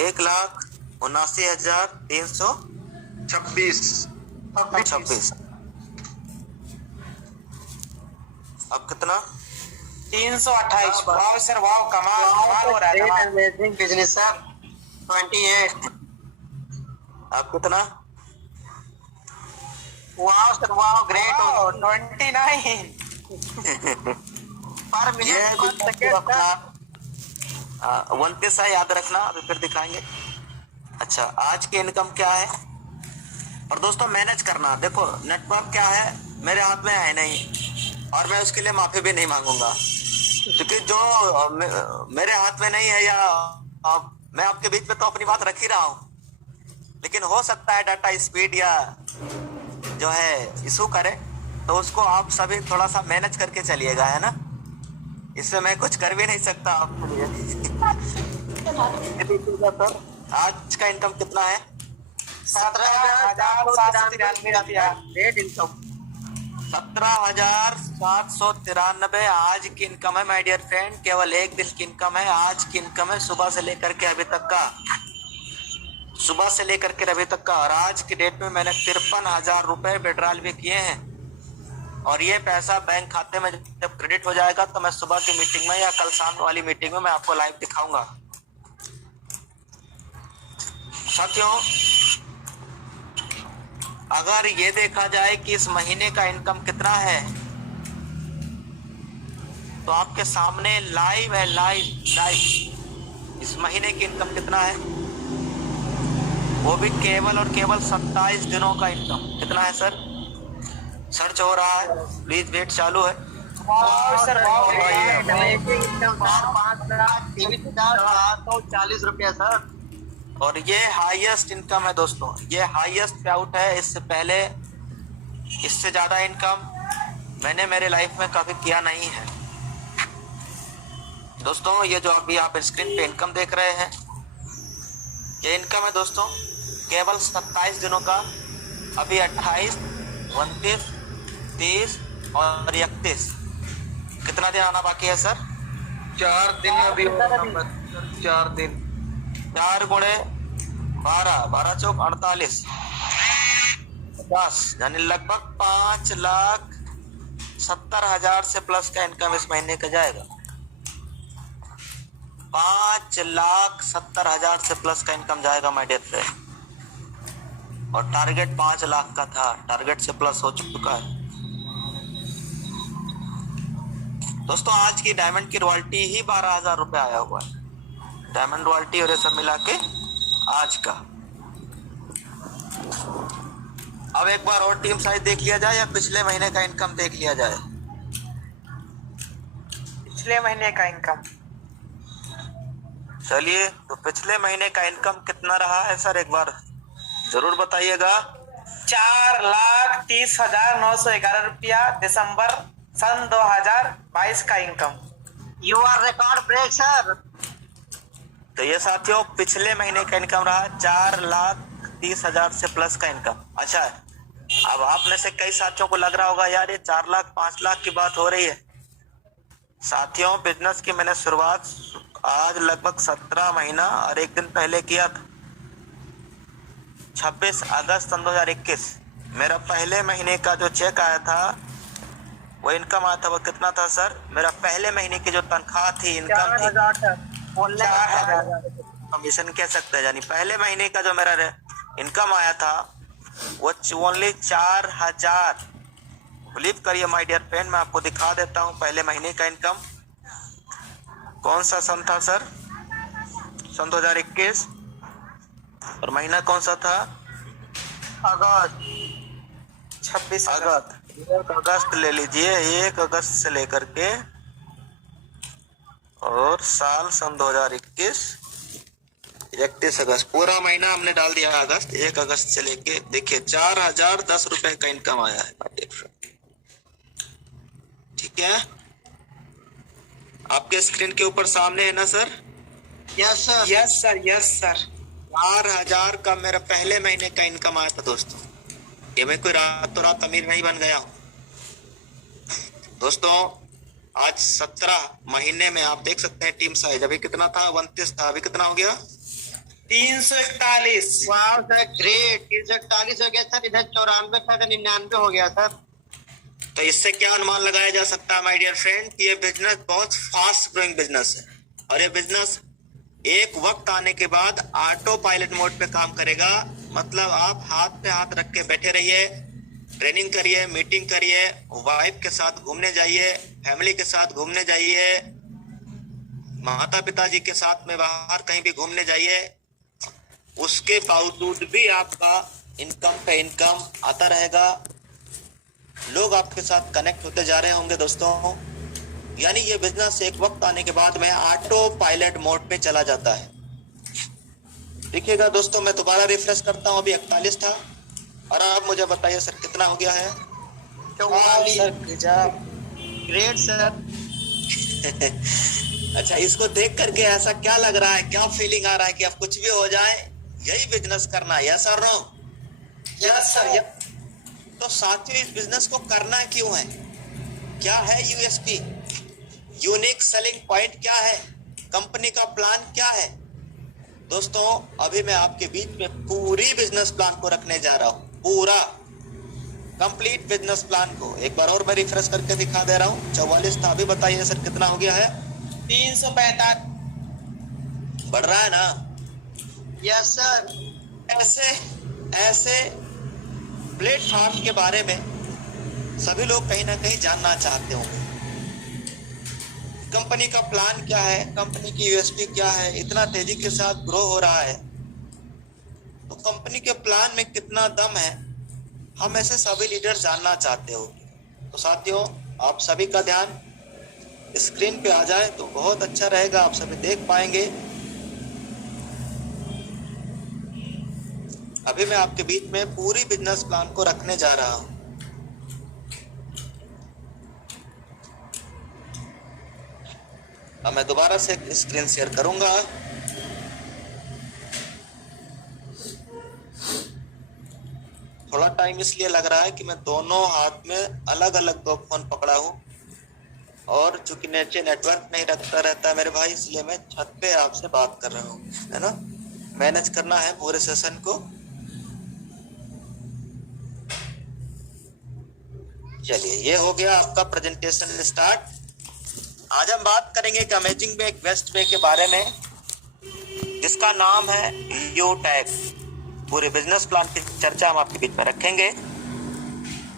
1,79,326। अब कितना? 328। वाह सर वाह, कमाल कमाल हो रहा है, अमेजिंग बिजनेस सर। 28। अब कितना? वाह सर वाह, ग्रेट। 29। पर ये मिनट 29 है, याद रखना, अभी फिर दिखाएंगे। अच्छा, आज की इनकम क्या है? और दोस्तों मैनेज करना, देखो नेटवर्क क्या है मेरे हाथ में है नहीं, और मैं उसके लिए माफी भी नहीं मांगूंगा, क्योंकि जो मेरे हाथ में नहीं है, या मैं आपके बीच में तो अपनी बात रख ही रहा हूं, लेकिन हो सकता है डाटा स्पीड या जो है इशू करे, तो उसको आप सभी थोड़ा सा मैनेज करके चलिएगा, है ना। इसमें मैं कुछ कर भी नहीं सकता आपके लिए। आज का इनकम कितना है? 17,793 रुपया। Great income. 17,793 आज की इनकम है माय डियर फ्रेंड। केवल एक दिन की इनकम है, आज की इनकम है, सुबह से लेकर के अभी तक का, सुबह से लेकर के अभी तक का। और आज की डेट में मैंने 53,000 रुपए विड्रॉल भी किए हैं, और ये पैसा बैंक खाते में जब क्रेडिट हो जाएगा तो मैं सुबह की मीटिंग में या कल शाम वाली मीटिंग में मैं आपको लाइव दिखाऊंगा। साथियों, अगर ये देखा जाए कि इस महीने का इनकम कितना है, तो आपके सामने लाइव है, लाइव इस महीने की इनकम कितना है, वो भी केवल और केवल 27 दिनों का इनकम। कितना है सर? सर्च हो रहा है, प्लीज वेट चालू है। वाह सर वाह, अमेजिंग इनकम सर। 5,23,740 रुपया सर। और ये हाईएस्ट इनकम है दोस्तों, ये हाईएस्ट पे आउट है। इससे पहले इससे ज्यादा इनकम मैंने मेरे लाइफ में कभी किया नहीं है। दोस्तों, ये जो अभी आप स्क्रीन पे इनकम देख रहे हैं, ये इनकम है दोस्तों केवल 27 दिनों का। अभी 28, 29, 30 और 31 कितना दिन आना बाकी है सर? 4 दिन अभी 4 दिन। 4 गुणे 12, 12 चौक 48, 50, यानी लगभग 5,70,000 से प्लस का इनकम इस महीने का जाएगा। 5,70,000 से प्लस का इनकम जाएगा माय डियर फ्रेंड। और टारगेट 5 लाख का था, टारगेट से प्लस हो चुका है। दोस्तों, आज की डायमंड की रॉयल्टी ही 12,000 रुपए आया हुआ है, डायमंड रॉयल्टी और ये सब मिला के आज का। अब एक बार और टीम साइज देख लिया जाए, या पिछले महीने का इनकम देख लिया जाए? पिछले महीने का इनकम। चलिए, तो पिछले महीने का इनकम कितना रहा है सर, एक बार जरूर बताइएगा। 4,30,911 रुपया दिसंबर सन 2022 का income. You are record break sir. तो ये साथियों पिछले महीने का इनकम रहा 4,30,000 से प्लस का इनकम। अच्छा, अब आप में से कई साथियों को लग रहा होगा यार ये 4 लाख 5 लाख की बात हो रही है। साथियों, बिजनेस की मैंने शुरुआत आज लगभग 17 महीना और 1 दिन पहले किया था। 26 अगस्त सन 2021 मेरा पहले महीने का जो चेक आया था, वो इनकम आया था, वो कितना था सर? मेरा पहले महीने की जो तनख्वाह थी, इनकम थी, 4,000 कमीशन कह सकते हैं, यानी पहले महीने का जो मेरा इनकम आया था वो ओनली 4,000। बिलीव करिए माय डियर फ्रेंड, मैं आपको दिखा देता हूँ पहले महीने का इनकम। कौन सा सन था सर? सन 2021। और महीना कौन सा था? अगस्त। 26 अगस्त। 1 अगस्त ले लीजिए, 1 अगस्त से लेकर के और साल सन 2021 31 अगस्त, पूरा महीना हमने डाल दिया अगस्त। 1 अगस्त से लेके देखिए 4,010 रुपए का इनकम आया है। ठीक है, आपके स्क्रीन के ऊपर सामने है ना sir? Yes sir. Yes sir, yes sir. 4,000 का मेरा पहले महीने का इनकम आया था दोस्तों। ये मैं कोई रातों रात अमीर नहीं बन गया हूं दोस्तों। आज 17 महीने में आप देख सकते हैं टीम साइज अभी कितना था, 29 था, अभी कितना हो गया? 341। वाह सर ग्रेट, 341 हो गया सर, इधर 94 था तो 99 हो गया सर। तो इससे क्या अनुमान लगाया जा सकता है माय डियर फ्रेंड कि ये बिजनेस बहुत फास्ट ग्रोइंग बिजनेस है, और ये बिजनेस एक वक्त आने के बाद ऑटो पायलट मोड पे काम करेगा। मतलब आप हाथ पे हाथ रख के बैठे रहिए, ट्रेनिंग करिए, मीटिंग करिए, वाइफ के साथ घूमने जाइए, फैमिली के साथ घूमने जाइए, माता पिताजी के साथ में बाहर कहीं भी घूमने जाइए, उसके बावजूद भी आपका इनकम पे इनकम आता रहेगा। लोग आपके साथ कनेक्ट होते जा रहे होंगे दोस्तों। यानी ये बिजनेस एक वक्त आने के बाद में ऑटो पायलट मोड पे चला जाता है। देखिएगा दोस्तों, मैं दोबारा रिफ्रेश करता हूँ, अभी 41 था, और आप मुझे बताइए सर कितना हो गया है। 44 ग्रेट सर। अच्छा, इसको देख करके ऐसा क्या लग रहा है, क्या फीलिंग आ रहा है कि अब कुछ भी हो जाए यही बिजनेस करना है, यस और नो? Yes sir. तो साथियों, इस बिजनेस को करना क्यों है? क्या है यूएसपी, यूनिक सेलिंग पॉइंट क्या है, कंपनी का प्लान क्या है? दोस्तों, अभी मैं आपके बीच में पूरी बिजनेस प्लान को रखने जा रहा हूं, पूरा कंप्लीट बिजनेस प्लान को। एक बार और मैं रिफ्रेश करके दिखा दे रहा हूं। 44 था, अभी बताइए सर कितना हो गया है? 345। बढ़ रहा है ना? Yes sir. ऐसे ऐसे प्लेटफॉर्म के बारे में सभी लोग कहीं ना कहीं जानना चाहते होंगे। कंपनी का प्लान क्या है, कंपनी की यूएसपी क्या है, इतना तेजी के साथ ग्रो हो रहा है, तो कंपनी के प्लान में कितना दम है, हम ऐसे सभी लीडर जानना चाहते हो। तो साथियों, आप सभी का ध्यान स्क्रीन पे आ जाए तो बहुत अच्छा रहेगा, आप सभी देख पाएंगे। अभी मैं आपके बीच में पूरी बिजनेस प्लान को रखने जा रहा हूं। अब मैं दोबारा से स्क्रीन शेयर करूंगा। थोड़ा टाइम इसलिए लग रहा है कि मैं दोनों हाथ में अलग अलग दो फोन पकड़ा हूं, और चूंकि नीचे नेटवर्क नहीं रखता रहता मेरे भाई, इसलिए मैं छत पे आपसे बात कर रहा हूं, है ना? मैनेज करना है पूरे सेशन को। चलिए, ये हो गया आपका प्रेजेंटेशन स्टार्ट। आज हम बात करेंगे एक अमेजिंग वे, एक बेस्ट वे के बारे में, जिसका नाम है यू टैग। पूरे बिजनेस प्लान की चर्चा हम आपके बीच में रखेंगे।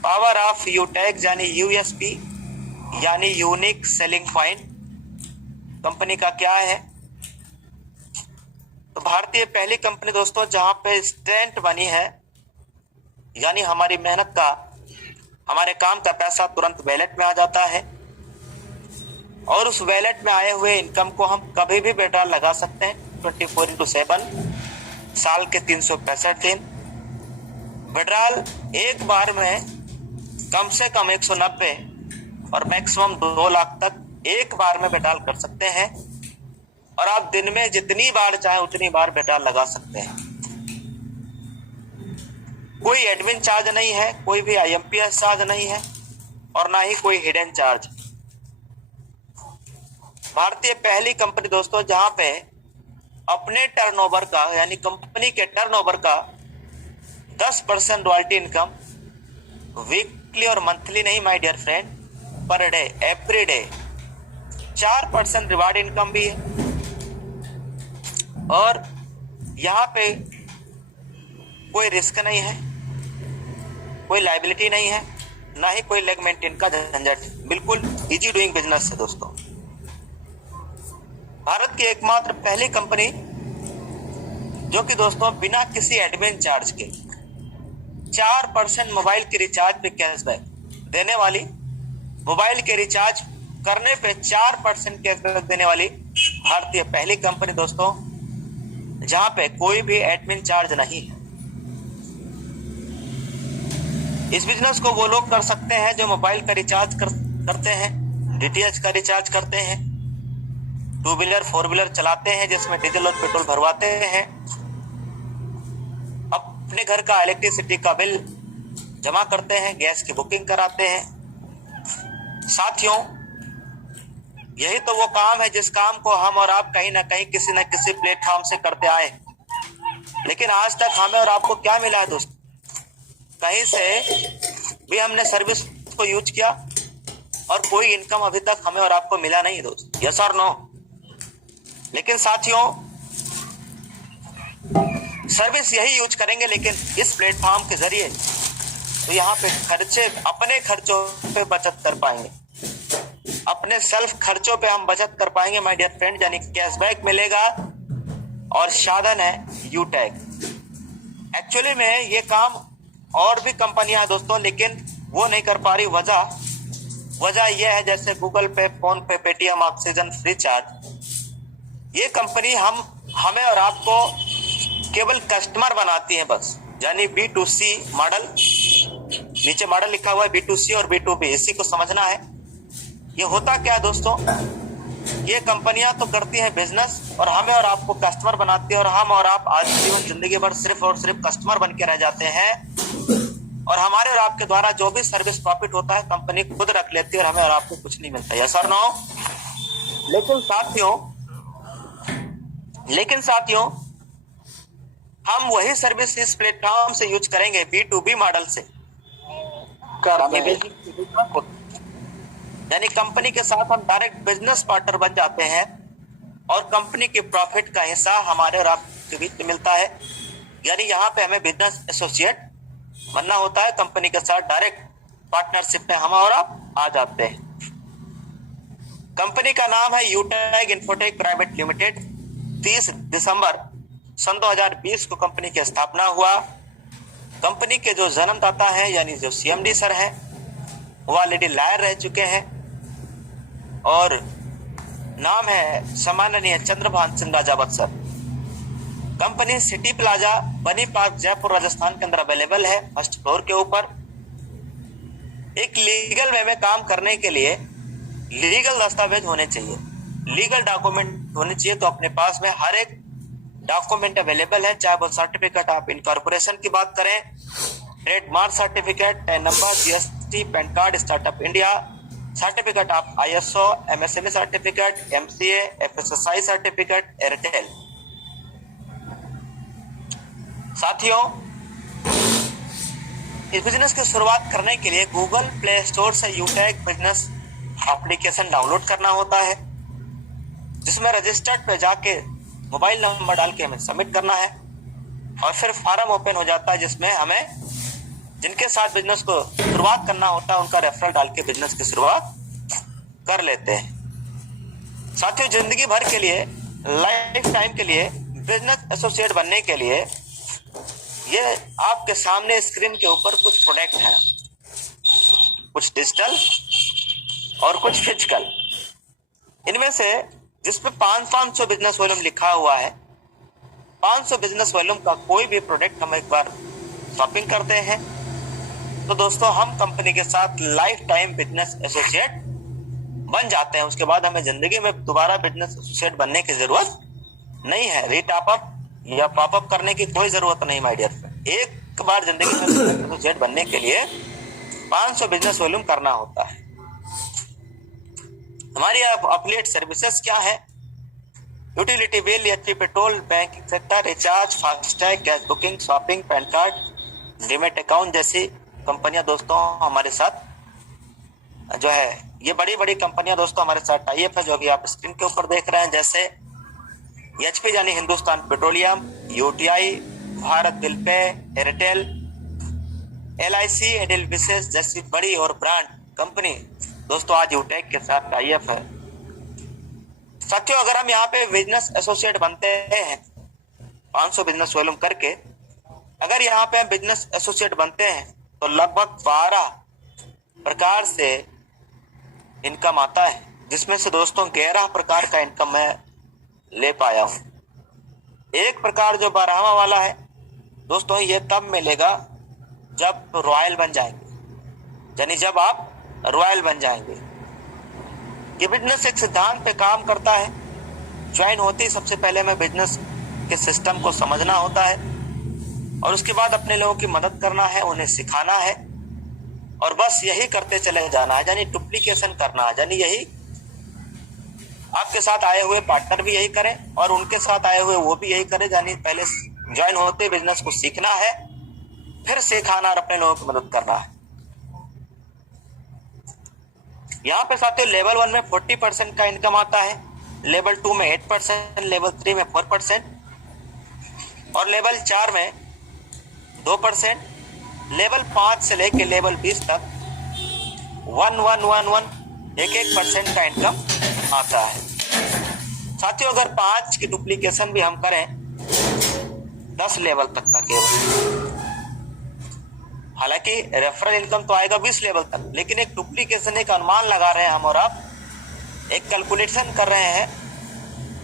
पावर ऑफ यू टैग यानी यूएसपी यानी यूनिक सेलिंग पॉइंट कंपनी का क्या है। तो भारतीय पहली कंपनी दोस्तों जहां पे इंस्टेंट बनी है, यानी हमारी मेहनत का, हमारे काम का पैसा तुरंत वैलेट में आ जाता है, और उस वैलेट में आए हुए इनकम को हम कभी भी विड्रॉल लगा सकते हैं 24/7, साल के 365 दिन। विड्रॉल एक बार में कम से कम 190 और मैक्सिमम 2 लाख तक एक बार में विड्रॉल कर सकते हैं, और आप दिन में जितनी बार चाहे उतनी बार विड्रॉल लगा सकते हैं। कोई एडमिन चार्ज नहीं है, कोई भी आईएमपीएस चार्ज नहीं है, और ना ही कोई हिडन चार्ज। भारतीय पहली कंपनी दोस्तों जहां पे अपने टर्नओवर का, यानी कंपनी के टर्नओवर का 10% रॉयल्टी इनकम वीकली और मंथली नहीं my dear friend, per day, every day 4% reward income भी है। और यहाँ पे कोई रिस्क नहीं है, कोई लायबिलिटी नहीं है, ना ही कोई लेग मेंटेन का झंझट। बिल्कुल इजी डूइंग बिजनेस है दोस्तों। भारत की एकमात्र पहली कंपनी जो कि दोस्तों बिना किसी एडमिन चार्ज के 4% मोबाइल के रिचार्ज पे कैशबैक देने वाली, मोबाइल के रिचार्ज करने पे 4% कैशबैक देने वाली भारतीय पहली कंपनी दोस्तों, जहां पे कोई भी एडमिन चार्ज नहीं है। इस बिजनेस को वो लोग कर सकते हैं जो मोबाइल का रिचार्ज करते हैं, डीटीएच का रिचार्ज करते हैं, 2 व्हीलर 4 व्हीलर चलाते हैं जिसमें डीजल और पेट्रोल भरवाते हैं, अपने घर का इलेक्ट्रिसिटी का बिल जमा करते हैं, गैस की बुकिंग कराते हैं। साथियों, यही तो वो काम है जिस काम को हम और आप कहीं ना कहीं किसी न किसी प्लेटफॉर्म से करते आए। लेकिन आज तक हमें और आपको क्या मिला है दोस्तों? कहीं से भी हमने सर्विस को यूज किया और कोई इनकम अभी तक हमें और आपको मिला नहीं दोस्तों, यस और नो? लेकिन साथियों, सर्विस यही यूज करेंगे लेकिन इस प्लेटफॉर्म के जरिए तो यहाँ पे खर्चे, अपने खर्चों पे बचत कर पाएंगे, अपने सेल्फ खर्चों पे हम बचत कर पाएंगे माय डियर फ्रेंड, यानी कैशबैक मिलेगा। और साधन है यूटैग। एक्चुअली में ये काम और भी कंपनियां हैं दोस्तों, लेकिन वो नहीं कर पा रही। वजह यह है, जैसे गूगल पे, फोन पे, पेटीएम, ऑक्सीजन, फ्री चार्ज, ये कंपनी हमें और आपको केवल कस्टमर बनाती है बस, यानी B2C मॉडल, नीचे मॉडल लिखा हुआ है B2C और B2B, इसी को समझना है। ये होता क्या है दोस्तों, ये कंपनियां तो करती हैं बिजनेस और हमें और आपको कस्टमर बनाती है, और हम और आप आज जीवन जिंदगी भर सिर्फ और सिर्फ कस्टमर बन के रह जाते हैं, और हमारे और आपके द्वारा जो भी सर्विस प्रॉफिट होता है कंपनी खुद रख लेती है और हमें और आपको कुछ नहीं मिलता, यस और नो? लेकिन साथियों हम वही सर्विस इस प्लेटफॉर्म से यूज करेंगे B2B मॉडल से, यानी कंपनी के साथ हम डायरेक्ट बिजनेस पार्टनर बन जाते हैं और कंपनी के प्रॉफिट का हिस्सा हमारे और आपके बीच में मिलता है। यानी यहाँ पे हमें बिजनेस एसोसिएट बनना होता है, कंपनी के साथ डायरेक्ट पार्टनरशिप में हम और आप आ जाते हैं। कंपनी का नाम है यूटैग इन्फोटेक प्राइवेट लिमिटेड। 30 दिसंबर सन 2020 को कंपनी की स्थापना हुआ। कंपनी के जो जन्मदाता हैं यानी जो CMD सर हैं वो ऑलरेडी लायर रह चुके हैं, और नाम है सम्माननीय Chandrabhan Singh Rajawat sir. Company city plaza, बनी पार्क, जयपुर, राजस्थान के अंदर अवेलेबल है, फर्स्ट फ्लोर के ऊपर। एक लीगल वे में काम करने के लिए लीगल दस्तावेज होने चाहिए, लीगल डॉक्यूमेंट होने चाहिए। तो अपने पास में हर एक डॉक्यूमेंट अवेलेबल है, चाहे वो सर्टिफिकेट आप इनकॉर्पोरेशन की बात करें, trademark certificate, tan number, GST, pan card, startup India certificate, आप ISO, MSME certificate, MCA, FSSAI certificate, Airtel. साथियों, इस बिजनेस की शुरुआत करने के लिए गूगल प्ले स्टोर से यूटैग बिजनेस एप्लीकेशन डाउनलोड करना होता है, जिसमें रजिस्टर्ड पे जाके मोबाइल नंबर डाल के हमें सबमिट करना है, और फिर फॉर्म ओपन हो जाता है जिसमें हमें जिनके साथ बिजनेस को शुरुआत करना होता है उनका रेफरल डाल के बिजनेस की शुरुआत कर लेते हैं। साथियों, जिंदगी भर के लिए, लाइफ टाइम के लिए बिजनेस एसोसिएट बनने के लिए ये आपके सामने स्क्रीन के ऊपर कुछ प्रोडक्ट हैं, कुछ डिजिटल और कुछ फिजिकल। इनमें से जिसपे 500 बिजनेस वॉल्यूम लिखा हुआ है, 500 बिजनेस वॉल्यूम का कोई भी प्रोडक्ट हम एक बार शॉपिंग करते हैं तो दोस्तों हम कंपनी के साथ लाइफ टाइम बिजनेस एसोसिएट बन जाते हैं। उसके बाद हमें जिंदगी में दोबारा बिजनेस एसोसिएट बनने की जरूरत नहीं है, रीटॉप अप या पॉपअप करने की कोई जरूरत नहीं माय डियर फ्रेंड। एक बार जिंदगी में बिजनेस एसोसिएट बनने के लिए 500 बिजनेस वॉल्यूम करना होता है। हमारी एफिलिएट सर्विसेज क्या है? Utility bill, HP petrol, bank etcetera, recharge, FASTag, gas booking, shopping, pan card, demat account जैसी कंपनियां दोस्तों हमारे साथ जो है, ये बड़ी बड़ी कंपनियां दोस्तों हमारे साथ टाई अप है, जो कि आप स्क्रीन के ऊपर देख रहे हैं। जैसे HP यानी Hindustan petroleum, UTI, Bharat bill pay, Airtel, LIC, एडेलविसेस जैसी बड़ी और ब्रांड कंपनी दोस्तों आज यूटैग के साथ टाई अप है। साथियों, अगर हम यहाँ पे बिजनेस एसोसिएट बनते हैं 500 बिजनेस वॉल्यूम करके, अगर यहाँ पे हम बिजनेस एसोसिएट बनते हैं तो लगभग 12 प्रकार से इनकम आता है, जिसमें से दोस्तों 11 प्रकार का इनकम मैं ले पाया हूं। एक प्रकार जो 12वां वाला है दोस्तों, ये तब मिलेगा जब रॉयल बन जाएंगे, यानी जब आप रॉयल बन जाएंगे। ये बिजनेस एक सिद्धांत पे काम करता है। ज्वाइन होते ही सबसे पहले हमें बिजनेस के सिस्टम को समझना होता है, और उसके बाद अपने लोगों की मदद करना है, उन्हें सिखाना है, और बस यही करते चले जाना है, यानी डुप्लीकेशन करना है। यानी यही आपके साथ आए हुए पार्टनर भी यही करें और उनके साथ आए हुए वो भी यही करें, यानी पहले ज्वाइन होते बिजनेस को सीखना है, फिर सिखाना और अपने लोगों की मदद करना है। यहाँ पे साथियों लेवल 1 में 40% का इनकम आता है, लेवल 2 में 8%, लेवल 3 में 4% और लेवल 4 में 2%, लेवल 5 से लेके लेवल 20 तक 1% का इनकम आता है। साथियों अगर 5 की डुप्लीकेशन भी हम करें 10 लेवल तक का केवल, हालांकि रेफरल इनकम तो आएगा 20 लेवल तक, लेकिन एक डुप्लीकेशन, एक अनुमान लगा रहे हैं हम और आप, एक कैलकुलेशन कर रहे हैं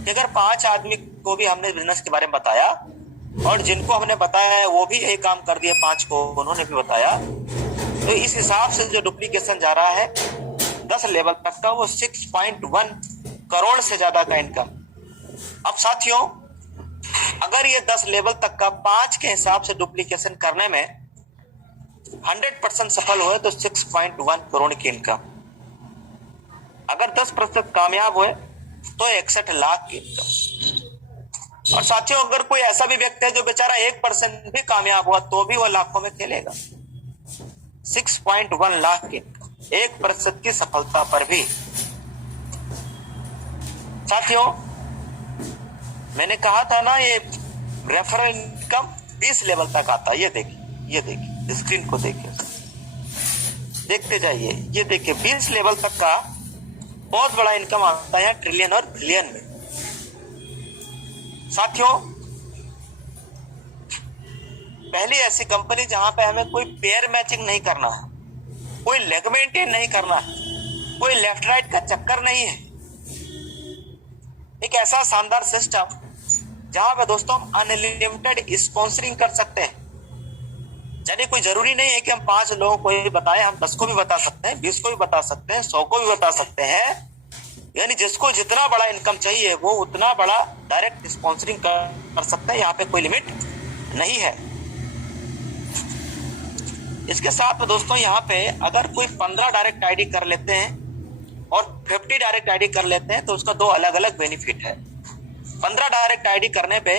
कि अगर 5 आदमी को भी हमने बिजनेस के बारे में बताया और जिनको हमने बताया है वो भी यही काम कर दिया, 5 को उन्होंने भी बताया, तो इस हिसाब से जो डुप्लीकेशन जा रहा है 10 लेवल तक का वो 6.1 करोड़ से ज्यादा का इनकम। अब साथियों अगर ये 10 लेवल तक का 5 के हिसाब से डुप्लीकेशन करने में 100% सफल हुए तो 6.1 करोड़ की इनकम, अगर 10% कामयाब हुए तो 61 लाख की इनकम। और साथियों अगर कोई ऐसा भी व्यक्ति है जो बेचारा 1% भी कामयाब हुआ तो भी वो लाखों में खेलेगा। 6.1 लाख की इनकम 1% की सफलता पर भी। साथियों मैंने कहा था ना ये रेफरल इनकम 20 लेवल तक आता है। ये देखिए स्क्रीन को देखिए, देखते जाइए, ये देखिए 20 लेवल तक का बहुत बड़ा इनकम आता है ट्रिलियन और बिलियन में। साथियों पहली ऐसी कंपनी जहां पे हमें कोई पेयर मैचिंग नहीं करना है, कोई लेग मेंटेन नहीं करना है, कोई लेफ्ट राइट का चक्कर नहीं है, एक ऐसा शानदार सिस्टम जहां पे दोस्तों हम अनलिमिटेड स्पॉन्सरिंग कर सकते हैं। यानी कोई जरूरी नहीं है कि हम 5 लोगों को ही बताएं, हम 10 को भी बता सकते हैं, 20 को भी बता सकते हैं, 100 को भी बता सकते हैं। यानी जिसको जितना बड़ा इनकम चाहिए वो उतना बड़ा डायरेक्ट स्पॉन्सरिंग कर सकते हैं, यहाँ पे कोई लिमिट नहीं है। इसके साथ दोस्तों यहाँ पे अगर कोई 15 डायरेक्ट आईडी कर लेते हैं और 50 डायरेक्ट आईडी कर लेते हैं तो उसका 2 अलग अलग बेनिफिट है। 15 डायरेक्ट आईडी करने पे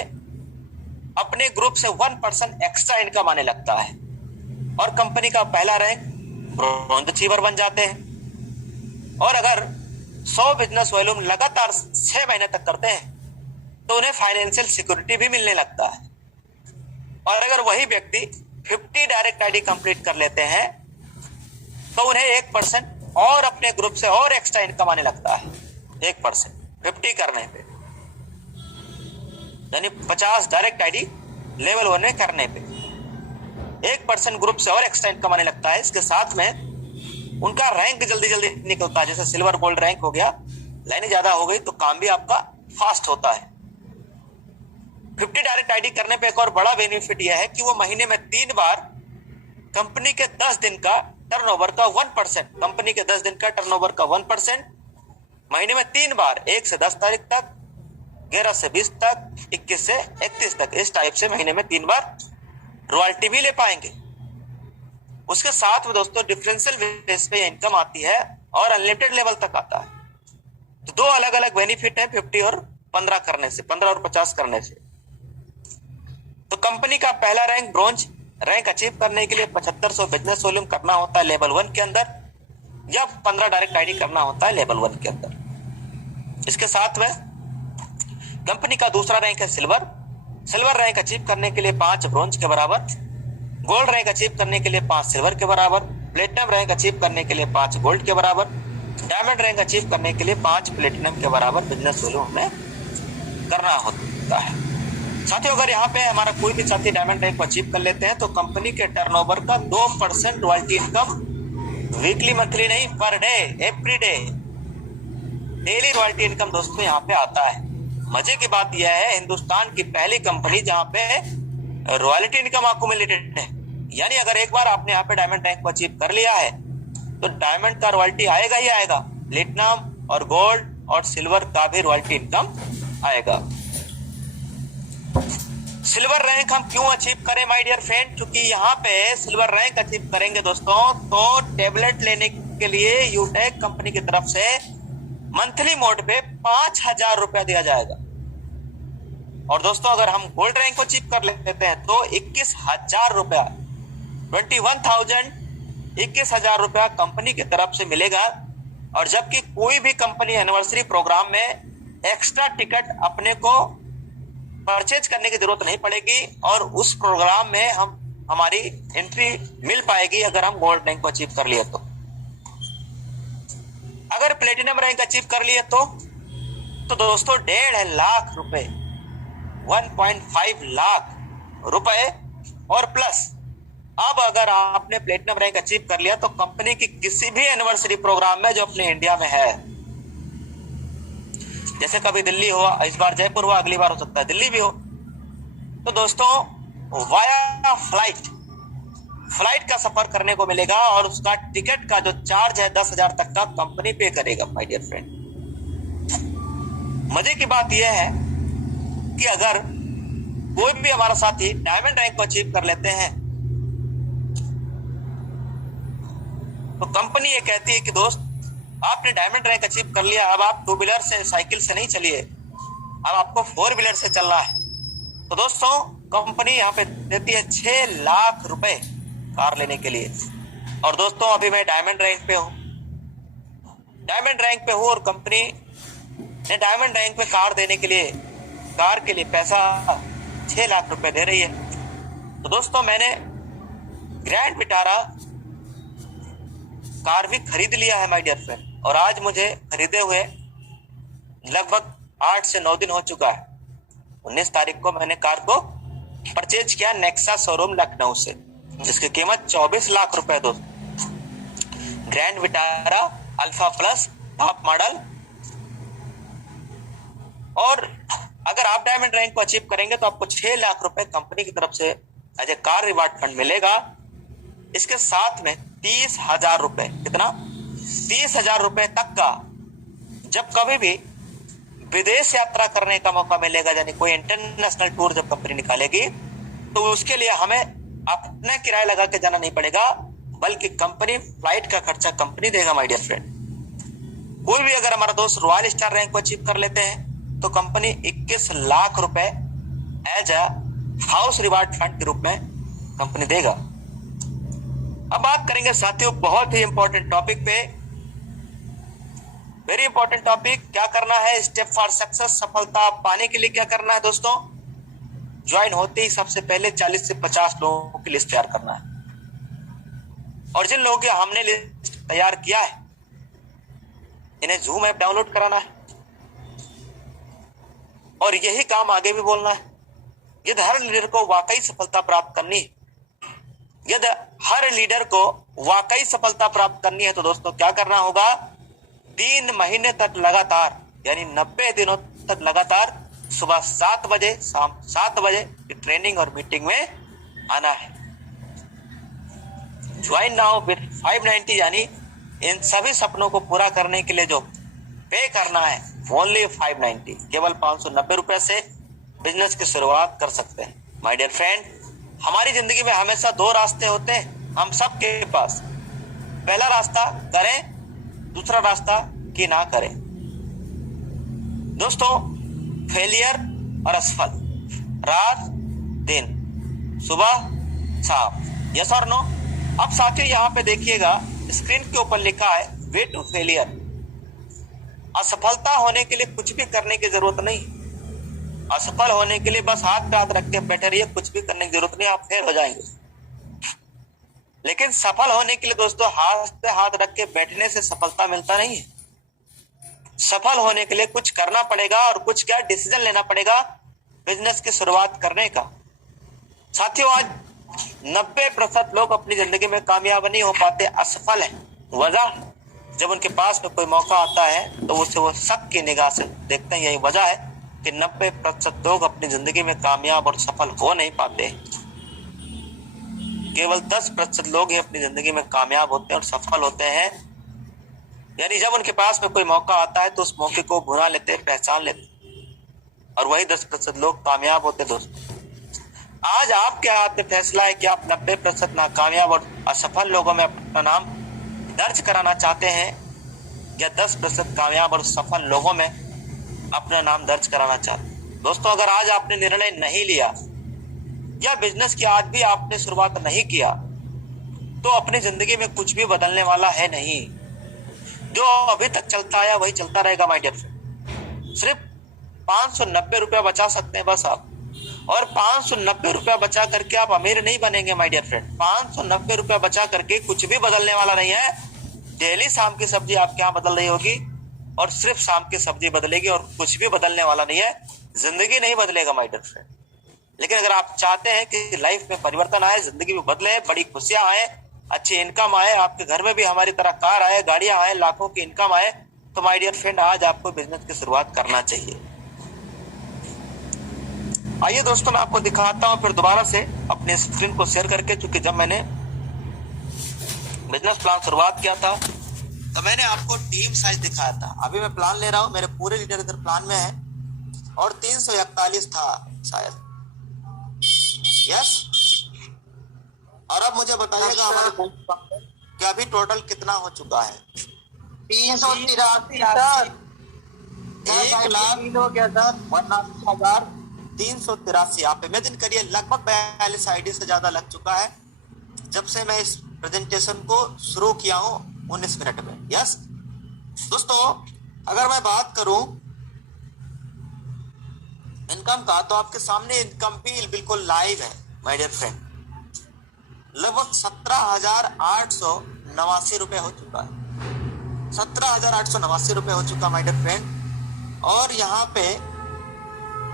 अपने ग्रुप से 1% एक्स्ट्रा इनकम आने लगता है और कंपनी का पहला रैंक ब्रॉन्ज अचीवर बन जाते हैं। और अगर 100 बिजनेस वॉल्यूम लगातार 6 महीने तक करते हैं तो उन्हें फाइनेंशियल सिक्योरिटी भी मिलने लगता है। और अगर वही व्यक्ति 50 डायरेक्ट आईडी कंप्लीट कर लेते हैं तो उन्हें 1% और अपने ग्रुप से और एक्स्ट्रा इनकम आने लगता है। 1% 50 करने पे, यानी 50 डायरेक्ट आईडी लेवल 1 में करने पे 1% ग्रुप से और एक्स्ट्रा इनकम आने लगता है। इसके साथ में उनका रैंक जल्दी जल्दी निकलता है, जैसे सिल्वर गोल्ड रैंक हो गया, लाइनें ज्यादा हो गई तो काम भी आपका फास्ट होता है। 50 डायरेक्ट आईडी करने पे एक और बड़ा बेनिफिट यह है कि वो महीने में 3 बार कंपनी के 10 दिन का टर्नओवर का 1%, कंपनी के 10 दिन का टर्नओवर का 1% महीने में 3 बार, 1 से 10 तारीख तक, 11 से 20 तक, 21 से 31 तक, इस टाइप से महीने में 3 बार रॉयल्टी भी ले पाएंगे। उसके साथ में दोस्तों डिफरेंशियल बेस पे इनकम आती है और अनलिमिटेड लेवल तक आता है। तो 2 अलग अलग बेनिफिट है 50 और 15 करने से, 15 और 50 करने से। तो कंपनी का पहला रैंक ब्रॉन्ज रैंक अचीव करने के लिए 7500 बिजनेस वॉल्यूम करना होता है लेवल 1 के अंदर, या 15 डायरेक्ट आईडी करना होता है लेवल 1 के अंदर। इसके साथ में कंपनी का दूसरा रैंक है सिल्वर। सिल्वर रैंक अचीव करने के लिए 5 ब्रॉन्ज के बराबर, गोल्ड रैंक अचीव करने के लिए 5 सिल्वर के बराबर, प्लेटिनम रैंक अचीव करने के लिए 5 गोल्ड के बराबर, डायमंड रैंक अचीव करने के लिए 5 प्लेटिनम के बराबर बिजनेस वॉल्यूम हमें करना होता है। साथियों अगर यहाँ पे हमारा कोई भी साथी डायमंड रैंक को अचीव कर लेते हैं तो कंपनी के टर्नओवर का 2% रॉयल्टी इनकम, वीकली मंथली नहीं, पर day, every day, daily royalty income दोस्तों यहाँ पे आता है। मजे की बात यह है हिंदुस्तान की पहली कंपनी जहां पे रॉयल्टी इनकम अक्यूमुलेटेड है। यानी अगर एक बार आपने यहाँ पे डायमंड रैंक को अचीव कर लिया है तो डायमंड का रॉयल्टी आएगा ही आएगा, प्लेटिनम और गोल्ड और सिल्वर का भी रॉयल्टी इनकम आएगा। सिल्वर रैंक हम क्यों अचीव करें माय डियर फ्रेंड? क्योंकि यहाँ पे सिल्वर रैंक अचीव करेंगे दोस्तों तो टेबलेट लेने के लिए यूटेक कंपनी की तरफ से मंथली मोड पे 5000 रुपया दिया जाएगा। और दोस्तों अगर हम गोल्ड रैंक को अचीव कर लेते हैं तो 21,000 रुपया 21,000 रुपया कंपनी की तरफ से मिलेगा। और जबकि कोई भी कंपनी एनिवर्सरी प्रोग्राम में एक्स्ट्रा टिकट अपने को परचेज करने की जरूरत नहीं पड़ेगी और उस प्रोग्राम में हमारी एंट्री मिल पाएगी अगर हम गोल्ड रैंक को अचीव कर लिए तो। अगर प्लेटिनम रैंक अचीव कर लिए तो दोस्तों 1.5 लाख रुपए 1.5 लाख रुपए और प्लस अब अगर आपने प्लेटिनम रैंक अचीव कर लिया तो कंपनी की किसी भी एनिवर्सरी प्रोग्राम में जो अपने इंडिया में है, जैसे कभी दिल्ली हुआ, इस बार जयपुर हुआ, अगली बार हो सकता है दिल्ली भी हो, तो दोस्तों वाया फ्लाइट का सफर करने को मिलेगा और उसका टिकट का जो चार्ज है 10,000 तक का कंपनी पे करेगा। माय डियर फ्रेंड, मजे की बात यह है कि अगर कोई भी हमारा साथी डायमंड रैंक को अचीव कर लेते हैं तो कंपनी ये कहती है कि दोस्त आपने डायमंड रैंक अचीव कर लिया, अब आप 2 व्हीलर से, साइकिल से नहीं चलिए, अब आपको 4 व्हीलर से चलना है। तो दोस्तों कंपनी यहाँ पे देती है 6 लाख रुपए कार लेने के लिए। और दोस्तों अभी मैं डायमंड रैंक पे हूँ और कंपनी ने डायमंड रैंक पे कार देने के लिए, कार के लिए पैसा 6 लाख रुपए दे रही है। तो दोस्तों मैंने ग्रैंड विटारा कार भी खरीद लिया है माय डियर फ्रेंड, और आज मुझे खरीदे हुए लगभग 8 से 9 दिन हो चुका है। 19 तारीख को मैंने कार को परचेज किया नेक्सा शोरूम लखनऊ से, जिसकी कीमत 24 लाख रुपए दोस्तों। Grand Vitara alpha plus top model. और अगर आप डायमंड रैंक को अचीव करेंगे तो आपको 6 लाख रुपए कंपनी की तरफ से as a car reward fund मिलेगा। इसके साथ में 30,000 रुपए, कितना 30,000 रुपए तक का जब कभी भी विदेश यात्रा करने का मौका मिलेगा, यानी कोई इंटरनेशनल टूर जब कंपनी निकालेगी तो उसके लिए हमें अपना किराया लगा के जाना नहीं पड़ेगा, बल्कि कंपनी फ्लाइट का खर्चा कंपनी देगा माय डियर फ्रेंड। कोई भी अगर हमारा दोस्त रॉयल स्टार रैंक को अचीव कर लेते हैं तो कंपनी 21 लाख रुपए as a house reward fund के रूप में कंपनी देगा। अब बात करेंगे साथियों बहुत ही इंपॉर्टेंट टॉपिक पे, वेरी इंपॉर्टेंट टॉपिक। क्या करना है स्टेप फॉर सक्सेस, सफलता पाने के लिए क्या करना है दोस्तों? ज्वाइन होते ही सबसे पहले 40 से 50 लोगों की लिस्ट तैयार करना है, और जिन लोगों की हमने लिस्ट तैयार किया है इन्हें जूम ऐप डाउनलोड कराना है, और यही काम आगे भी बोलना है। यदि हर लीडर को वाकई सफलता प्राप्त करनी है, यदि हर लीडर को वाकई सफलता प्राप्त करनी है तो दोस्तों क्या करना होगा? 3 महीने तक लगातार, यानी 90 दिनों तक लगातार सुबह 7 बजे, शाम 7 बजे की ट्रेनिंग और मीटिंग में आना है। ज्वाइन नाउ विद 590, यानी इन सभी सपनों को पूरा करने के लिए जो पे करना है ओनली 590, केवल 590 रुपए से बिजनेस की शुरुआत कर सकते हैं। माय डियर फ्रेंड, हमारी जिंदगी में हमेशा 2 रास्ते होते हैं हम सबके पास। पहला रास्ता करें, दूसरा रास्ता कि ना करें। दोस्तों फेलियर और असफल, रात दिन, सुबह शाम, यस और नो। अब साथियों यहाँ पे देखिएगा स्क्रीन के ऊपर लिखा है वे टू फेलियर। असफलता होने के लिए कुछ भी करने की जरूरत नहीं, असफल होने के लिए बस हाथ पे हाथ रख के बैठे रहिए, कुछ भी करने की जरूरत नहीं, आप फेल हो जाएंगे। लेकिन सफल होने के लिए दोस्तों हाथ पे हाथ रख के बैठने से सफलता मिलता नहीं है। सफल होने के लिए कुछ करना पड़ेगा, और कुछ क्या डिसीजन लेना पड़ेगा बिजनेस की शुरुआत करने का। साथियों आज 90% लोग अपनी जिंदगी में कामयाब नहीं हो पाते, असफल है। वजह, जब उनके पास में कोई मौका आता है तो उसे वो शक की निगाह से देखते हैं। यही वजह है कि 90% लोग अपनी जिंदगी में कामयाब और सफल हो नहीं पाते। केवल 10% लोग ही अपनी जिंदगी में कामयाब होते हैं और सफल होते हैं। यानी जब उनके पास में कोई मौका आता है तो उस मौके को भुना लेते, पहचान लेते, और वही 10% लोग कामयाब होते। दोस्तों आज आपके हाथ में फैसला है कि आप 90% नाकामयाब और असफल लोगों में अपना नाम दर्ज कराना चाहते हैं, या 10% कामयाब और सफल लोगों में अपना नाम दर्ज कराना चाहते हैं। दोस्तों अगर आज आपने निर्णय नहीं लिया या बिजनेस की आज भी आपने शुरुआत नहीं किया तो अपनी जिंदगी में कुछ भी बदलने वाला है नहीं। जो अभी तक चलता आया वही चलता रहेगा माय डियर फ्रेंड। सिर्फ 590 रुपया बचा सकते हैं बस आप, और 590 रुपया बचा करके आप अमीर नहीं बनेंगे माय डियर फ्रेंड। 590 रुपया बचा करके कुछ भी बदलने वाला नहीं है। डेली शाम की सब्जी आपके यहाँ बदल रही होगी और सिर्फ शाम की सब्जी बदलेगी और कुछ भी बदलने वाला नहीं है। जिंदगी नहीं बदलेगा माय डियर फ्रेंड। लेकिन अगर आप चाहते हैं कि लाइफ में परिवर्तन आए, जिंदगी में बदले, बड़ी खुशियां आए, अच्छी इनकम आए, आपके घर में भी हमारी तरह कार आए, गाड़ियां आए, लाखों की इनकम आए, तो माय डियर फ्रेंड आज आपको बिजनेस की शुरुआत करना चाहिए। आइए दोस्तों मैं आपको दिखाता हूं फिर दोबारा से अपने स्क्रीन को शेयर करके, क्योंकि जब मैंने बिजनेस प्लान शुरुआत किया था तो मैंने आपको टीम साइज दिखाया था। अभी मैं प्लान ले रहा हूं, मेरे पूरे लीडर इधर प्लान में है और 341 था शायद, यस। और अब मुझे बताइएगा हमारे कि अभी टोटल कितना हो चुका है। 383 सर। 1,89,383। आप इमेजिन करिए लगभग 42 आईडी से ज्यादा लग चुका है जब से मैं इस प्रेजेंटेशन को शुरू किया हूं 19 मिनट में, यस। दोस्तों अगर मैं बात करूं इनकम का तो आपके सामने इनकम भी बिल्कुल लाइव है माय डियर फ्रेंड। लगभग 17,889 रुपए हो चुका है, 17,889 रुपए हो चुका माय डियर फ्रेंड। और यहाँ पे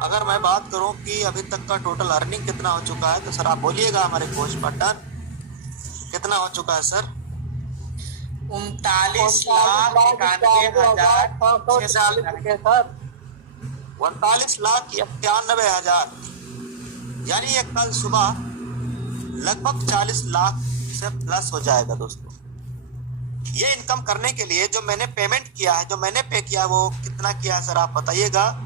अगर मैं बात करूं कि अभी तक का टोटल अर्निंग कितना हो चुका है तो सर आप बोलिएगा हमारे कोच पार्टनर कितना हो चुका है सर। 39,91,640 49,91,000, यानी ये कल सुबह लगभग 40 लाख से प्लस हो जाएगा दोस्तों। ये इनकम करने के लिए जो मैंने पेमेंट किया है, जो मैंने पे किया वो कितना किया है सर आप बताइएगा।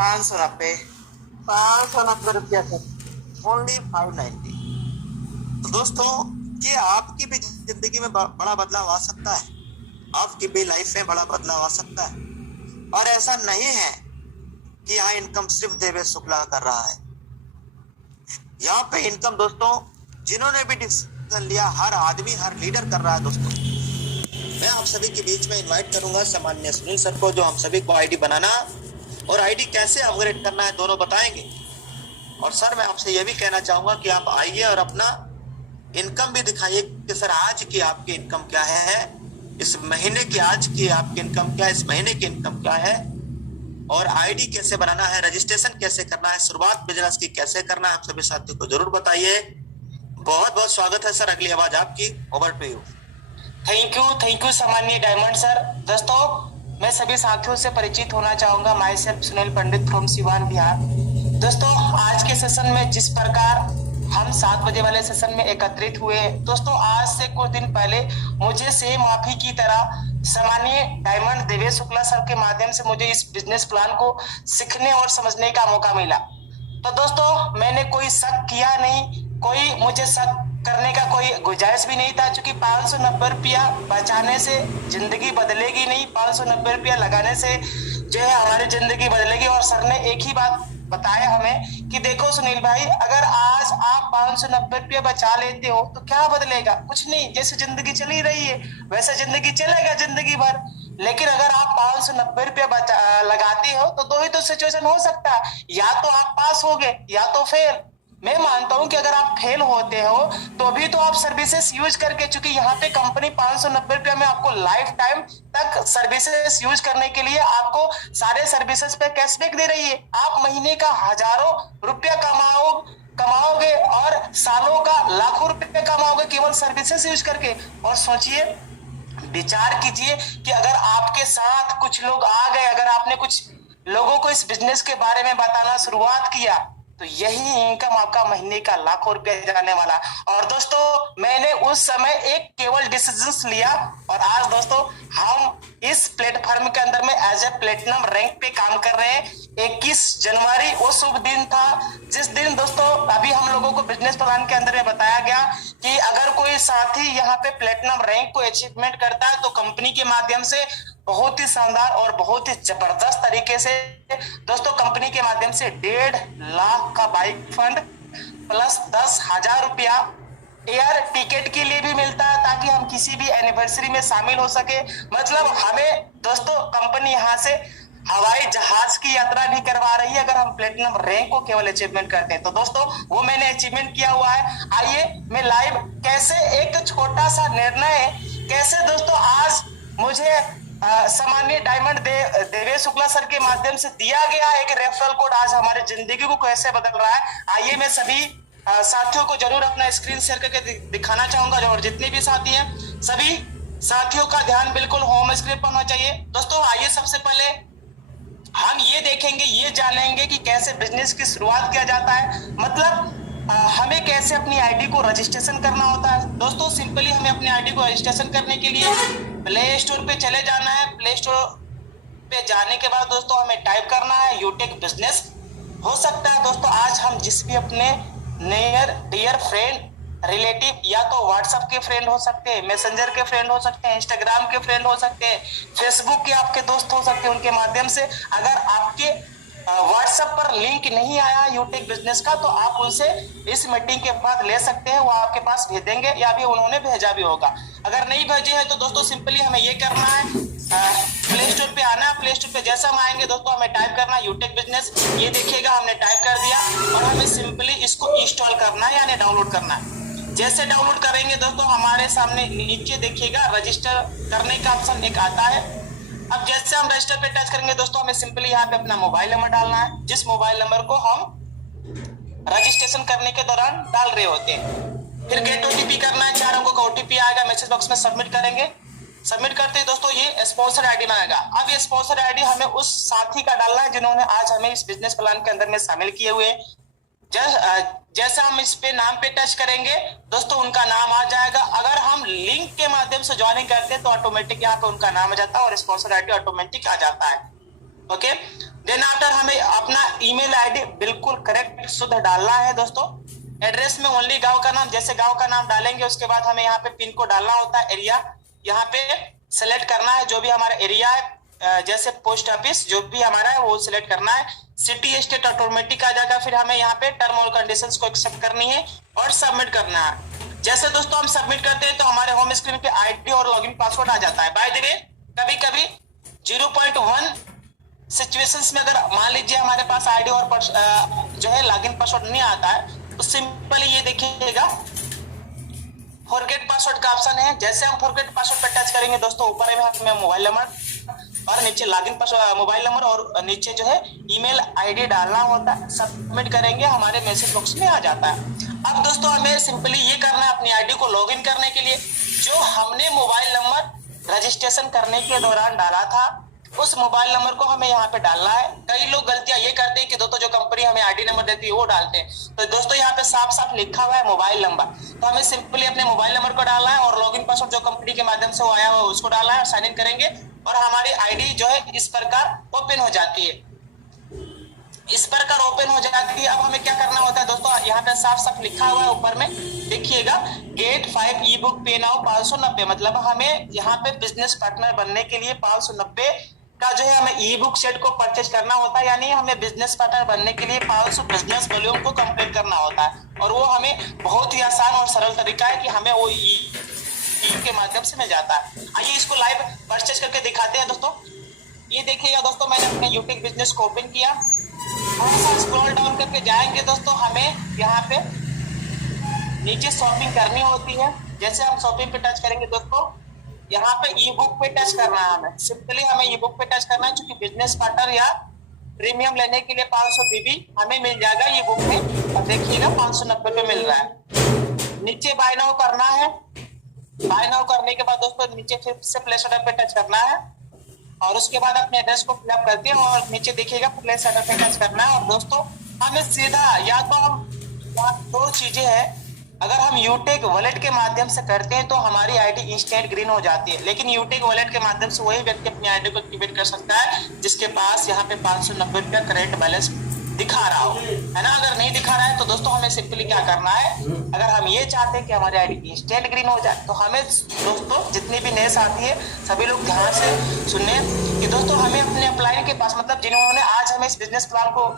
590 रुपया सर। ओनली 590। तो दोस्तों ये आपकी भी जिंदगी में बड़ा बदलाव आ सकता है, आपकी भी लाइफ में बड़ा बदलाव आ सकता है। और ऐसा नहीं है कि यहाँ इनकम सिर्फ देवेश शुक्ला कर रहा है। यहाँ पे इनकम दोस्तों जिन्होंने भी डिसीजन लिया हर आदमी, हर लीडर कर रहा है दोस्तों। मैं आप सभी के बीच में इनवाइट करूंगा सामान्य सुनील सर को, जो हम सभी को आईडी बनाना और आईडी कैसे अपग्रेड करना है दोनों बताएंगे। और सर मैं आपसे यह भी कहना चाहूंगा कि आप आइए और अपना इनकम भी दिखाइए कि सर आज की आपकी इनकम क्या है, इस महीने की आज की आपकी इनकम क्या है, इस महीने की इनकम क्या है, और आईडी कैसे बनाना है, रजिस्ट्रेशन कैसे करना है, शुरुआत बिजनेस की कैसे करना है, आप सभी साथियों को जरूर बताइए। बहुत बहुत स्वागत है सर, अगली आवाज आपकी, over to you. Thank you सामान्य डायमंड सर। दोस्तों मैं सभी साथियों से परिचित होना चाहूंगा। Myself Sunil Pandit from Siwan Bihar. दोस्तों आज के सेशन में जिस प्रकार हम 7 बजे वाले सेशन में एकत्रित हुए, दोस्तों आज से कुछ दिन पहले मुझे सेम आप ही की तरह सामान्य डायमंड देवेश शुक्ला सर के माध्यम से मुझे इस बिजनेस प्लान को सीखने और समझने का मौका मिला। तो दोस्तों मैंने कोई शक किया नहीं, कोई मुझे शक करने का कोई गुंजाइश भी नहीं था, क्योंकि 590 रुपया बचाने से जिंदगी बदलेगी नहीं, 590 रुपया लगाने से जो है हमारी जिंदगी बदलेगी। और सर ने एक ही बात बताया हमें कि देखो सुनील भाई, अगर आज आप 590 रुपया बचा लेते हो तो क्या बदलेगा, कुछ नहीं, जैसे जिंदगी चली रही है वैसे जिंदगी चलेगा जिंदगी भर। लेकिन अगर आप 590 रुपया लगाते हो तो दो ही तो सिचुएशन हो सकता है, या तो आप पास हो गए या तो फेल। मैं मानता हूं कि अगर आप फेल होते हो तो भी तो आप सर्विसेज यूज करके, चूंकि यहाँ पे कंपनी 590 रुपया में आपको लाइफ टाइम तक सर्विसेज यूज करने के लिए आपको सारे सर्विसेज पे कैशबैक दे रही है। आप महीने का हजारों रुपया कमाओगे और सालों का लाखों रुपए कमाओगे केवल सर्विसेज यूज करके। और सोचिए, विचार कीजिए कि अगर आपके साथ कुछ लोग आ गए, अगर आपने कुछ लोगों को इस बिजनेस के बारे में बताना शुरुआत किया तो यही इनकम आपका महीने का लाखों रुपया जाने वाला। और दोस्तों मैंने उस समय एक केवल डिसीजन लिया और आज दोस्तों हम इस प्लेटफॉर्म के अंदर में एज ए प्लेटिनम रैंक पे काम कर रहे हैं। 21 जनवरी वो शुभ दिन था जिस दिन दोस्तों अभी हम लोगों को बिजनेस प्लान के अंदर में बताया गया कि अगर कोई साथी यहाँ पे प्लेटिनम रैंक को अचीवमेंट करता है तो कंपनी के माध्यम से बहुत ही शानदार और बहुत ही जबरदस्त तरीके से दोस्तों कंपनी के माध्यम से 1.5 लाख का बाइक फंड प्लस 10,000 रुपया एयर टिकट के लिए भी मिलता है, ताकि हम किसी भी एनिवर्सरी में शामिल हो सके। मतलब हमें दोस्तों कंपनी यहाँ से हवाई जहाज की यात्रा भी करवा रही है, अगर हम प्लेटिनम रैंक को केवल अचीवमेंट करते हैं। तो दोस्तों वो मैंने अचीवमेंट किया हुआ है। आइए मैं लाइव कैसे एक छोटा सा निर्णय, कैसे दोस्तों आज मुझे सामान्य डायमंड देवेश शुक्ला सर के माध्यम से दिया गया एक रेफरल कोड आज हमारी जिंदगी को कैसे बदल रहा है। आइए मैं सभी साथियों को जरूर अपना स्क्रीन शेयर करके दिखाना चाहूंगा, और जितने भी साथी हैं सभी साथियों का ध्यान बिल्कुल होम स्क्रीन पर होना चाहिए। दोस्तों आइए सबसे पहले हम ये देखेंगे, ये जानेंगे कि कैसे बिजनेस की शुरुआत किया जाता है, मतलब हमें कैसे अपनी आईडी को रजिस्ट्रेशन करना होता है। दोस्तों सिंपली हमें अपनी आईडी को रजिस्ट्रेशन करने के लिए प्ले स्टोर पे चले जाना है। प्ले स्टोर पे जाने के बाद दोस्तों हमें टाइप करना है यूटेक बिजनेस। हो सकता है दोस्तों आज हम जिस भी अपने नियर डियर फ्रेंड रिलेटिव, या तो व्हाट्सएप के फ्रेंड हो सकते हैं, मैसेंजर के फ्रेंड हो सकते हैं, इंस्टाग्राम के फ्रेंड हो सकते हैं, फेसबुक के आपके दोस्त हो सकते हैं, उनके माध्यम से अगर आपके व्हाट्सएप पर लिंक नहीं आया यूटेक बिजनेस का, तो आप उनसे इस मीटिंग के बाद ले सकते हैं, वो आपके पास भेज देंगे या भी उन्होंने भेजा भी होगा। अगर नहीं भेजे हैं तो दोस्तों सिंपली हमें ये करना है, प्ले स्टोर पे आना है। प्ले स्टोर पे जैसा हम आएंगे दोस्तों हमें टाइप करना है यूटेक बिजनेस। ये देखिएगा हमने टाइप कर दिया, और हमें सिंपली इसको इंस्टॉल करना है यानी डाउनलोड करना है। जैसे डाउनलोड करेंगे दोस्तों हमारे सामने नीचे देखिएगा रजिस्टर करने का ऑप्शन एक आता है। अब जैसे हम रजिस्टर पे टच करेंगे दोस्तों हमें सिंपली यहाँ पे अपना मोबाइल नंबर डालना है, जिस मोबाइल नंबर को हम रजिस्ट्रेशन करने के दौरान डाल रहे होते हैं। फिर गेट ओटीपी करना है, 4 अंकों का ओटीपी आएगा, मैसेज बॉक्स में सबमिट करेंगे। सबमिट करते ही दोस्तों ये स्पॉन्सर आईडी मांगेगा। अब ये स्पॉन्सर आईडी हमें उस साथी का डालना है जिन्होंने आज हमें इस बिजनेस प्लान के अंदर में शामिल किए हुए हैं। जैसे हम इस पे नाम पे टच करेंगे दोस्तों उनका नाम आ जाएगा। अगर हम लिंक के माध्यम से ज्वाइनिंग करते हैं तो ऑटोमेटिक यहाँ पे उनका नाम आ जाता है और स्पॉन्सर आईडी ऑटोमेटिक आ जाता है। ओके, देन आफ्टर हमें अपना ईमेल आईडी बिल्कुल करेक्ट शुद्ध डालना है दोस्तों। एड्रेस में ओनली गांव का नाम, जैसे गांव का नाम डालेंगे उसके बाद हमें यहाँ पे पिन कोड डालना होता है, एरिया यहाँ पे सेलेक्ट करना है, जो भी हमारा एरिया है जैसे पोस्ट ऑफिस जो भी हमारा है वो सिलेक्ट करना है। सिटी स्टेट ऑटोमेटिक आ जाएगा। फिर हमें यहाँ पे टर्म और कंडीशंस को एक्सेप्ट करनी है और सबमिट करना है। जैसे दोस्तों हम सबमिट करते हैं तो हमारे होम स्क्रीन पे आईडी और लॉगिन पासवर्ड आ जाता है। बाय द वे कभी कभी 0.1 सिचुएशंस में अगर मान लीजिए हमारे पास आईडी और जो है लॉगिन पासवर्ड नहीं आता है तो सिंपली ये देखिएगा फॉरगेट पासवर्ड का ऑप्शन है। जैसे हम फॉरगेट पासवर्ड पर टच करेंगे दोस्तों ऊपर में मोबाइल नंबर और नीचे लॉगिन पासवर्ड मोबाइल नंबर और नीचे जो है ईमेल आईडी डालना होता है। सबमिट करेंगे हमारे मैसेज बॉक्स में आ जाता है। अब दोस्तों हमें सिंपली ये करना है अपनी आईडी को लॉगिन करने के लिए जो हमने मोबाइल नंबर रजिस्ट्रेशन करने के दौरान डाला था उस मोबाइल नंबर को हमें यहाँ पे डालना है। कई लोग गलतियां ये करते हैं कि दोस्तों जो कंपनी हमें आईडी नंबर देती है वो डालते हैं, तो दोस्तों यहाँ पे साफ साफ लिखा हुआ है मोबाइल नंबर, तो हमें सिंपली अपने मोबाइल नंबर को डालना है और लॉगिन पासवर्ड जो कंपनी के माध्यम से वो आया हुआ उसको डालना है और साइन इन करेंगे और हमारी आईडी जो है इस प्रकार ओपन हो जाती है। इस प्रकार ओपन हो जाती है। अब हमें क्या करना होता है दोस्तों, यहाँ पे साफ साफ लिखा हुआ है ऊपर में देखिएगा गेट 5 ई बुक पे नाउ 590, मतलब हमें यहाँ पे बिजनेस पार्टनर बनने के लिए 590 का जो है हमें ई बुक सेट को परचेज करना होता है, यानी हमें बिजनेस पार्टनर बनने के लिए 500 बिजनेस वॉल्यूम को कंप्लीट करना होता है और वो हमें बहुत ही आसान और सरल तरीका है कि हमें वो के माध्यम से मिल जाता है। आइए इसको लाइव परचेज करके दिखाते हैं दोस्तों। ये देखिएगा दोस्तों मैंने अपने यूट्यूब बिजनेस को ओपन किया, थोड़ा सा स्क्रॉल डाउन करके जाएंगे दोस्तों हमें यहाँ पे नीचे शॉपिंग करनी होती है। जैसे हम शॉपिंग पे टच करेंगे दोस्तों यहाँ पे ई बुक पे टच करना है। हमें सिंपली हमें ई बुक पे टच करना है क्योंकि बिजनेस पार्टनर या प्रीमियम लेने के लिए 500 बीबी हमें मिल जाएगा ई बुक में और देखिएगा 590 पे मिल रहा है। नीचे बाय नाउ करना है। बाय नाउ करने के बाद दोस्तों नीचे फिर से प्लेस ऑर्डर पे टच करना है और उसके बाद अपने एड्रेस को फिलअप करते हैं और नीचे देखिएगा प्लेस ऑर्डर पे टच करना है। और दोस्तों हमें सीधा या तो हम दो चीजें हैं, अगर हम यूटेक वॉलेट के माध्यम से करते हैं तो हमारी आईडी इंस्टेंट ग्रीन हो जाती है, लेकिन यूटेक वॉलेट के माध्यम से वही व्यक्ति अपनी आईडी को एक्टिवेट कर सकता है जिसके पास यहाँ पे 590 रुपया करेंट बैलेंस दिख दिखा रहा हो, है ना। अगर नहीं दिखा रहा है तो दोस्तों हमें सिंपली क्या करना है, अगर हम ये चाहते हैं कि हमारी आईडी इंस्टेंट ग्रीन हो जाए, तो हमें दोस्तों जितने भी नए साथी है सभी लोग ध्यान से सुनिए कि दोस्तों हमें अपने अपलाइन के पास, मतलब जिन्होंने आज हमें इस बिजनेस प्लान को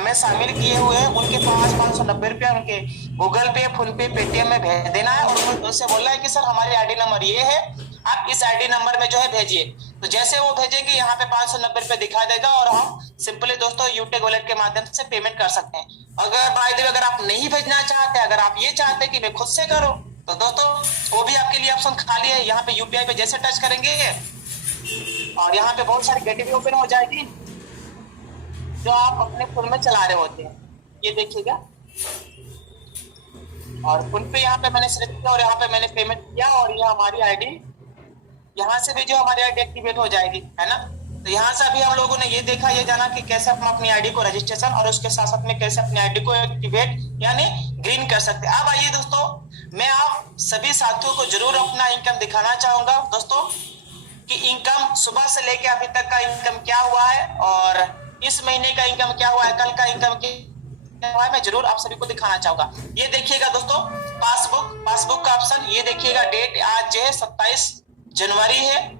में शामिल किए हुए हैं, उनके पास 590 रुपया उनके गूगल पे, फोन पे, पेटीएम में भेज देना है और उनसे बोलना है कि सर हमारी आईडी नंबर ये है, आप इस आईडी नंबर में जो है भेजिए। तो जैसे वो भेजेंगे यहाँ पे 590 रुपए दिखा देगा और हम सिंपली दोस्तों यूटे वॉलेट के माध्यम से पेमेंट कर सकते हैं। अगर बाय द वे अगर आप नहीं भेजना चाहते, अगर आप ये चाहते हैं कि मैं खुद से करूं, तो दोस्तों वो भी आपके लिए ऑप्शन खाली है। यहाँ पे यूपीआई पे जैसे टच करेंगे और यहाँ पे बहुत सारी गेटवे ओपन हो जाएगी जो आप अपने फोन में चला रहे होते हैं, ये देखिएगा। और फोन पे यहाँ पे मैंने सिलेक्ट किया और यहाँ पे मैंने पेमेंट किया और ये हमारी आईडी, यहाँ से भी जो हमारी आईडी एक्टिवेट हो जाएगी, है ना। तो यहाँ से अभी हम लोगों ने ये देखा, ये जाना कि कैसे हम अपनी आईडी को रजिस्ट्रेशन और उसके साथ साथ में कैसे अपनी आईडी को एक्टिवेट यानी ग्रीन कर सकते हैं। अब आइए दोस्तों, मैं आप सभी साथियों को जरूर अपना इनकम दिखाना चाहूंगा दोस्तों कि इनकम सुबह से लेके अभी तक का इनकम क्या हुआ है और इस महीने का इनकम क्या हुआ है, कल का इनकम क्या हुआ है, मैं जरूर आप सभी को दिखाना चाहूंगा। ये देखिएगा दोस्तों, पासबुक का ऑप्शन, ये देखिएगा डेट आज जो है 27 जनवरी है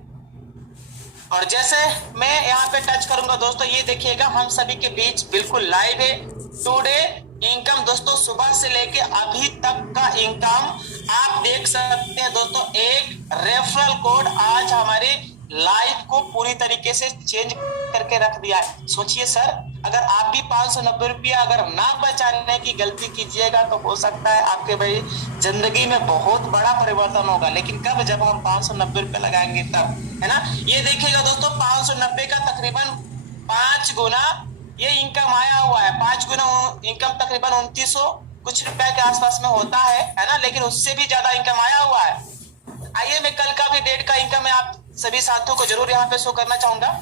और जैसे मैं यहाँ पे टच करूंगा दोस्तों, ये देखिएगा हम सभी के बीच बिल्कुल लाइव है टुडे इनकम। दोस्तों सुबह से लेके अभी तक का इनकम आप देख सकते हैं दोस्तों। एक रेफरल कोड आज हमारे लाइफ को पूरी तरीके से चेंज करके रख दिया है। सोचिए सर, अगर आप भी 590 रुपया अगर ना बचाने की गलती कीजिएगा तो हो सकता है आपके भाई जिंदगी में बहुत बड़ा परिवर्तन होगा, लेकिन कब, जब हम 590 रुपये लगाएंगे तब, है ना। ये देखिएगा दोस्तों 590 का तकरीबन 5 गुना ये इनकम आया हुआ है। 5 गुना इनकम तकरीबन 2900 कुछ रुपया के आसपास में होता है ना, लेकिन उससे भी ज्यादा इनकम आया हुआ है। आइए मैं कल का भी डेट का इनकम मैं आप सभी साथियों को जरूर यहाँ पे शो करना चाहूंगा।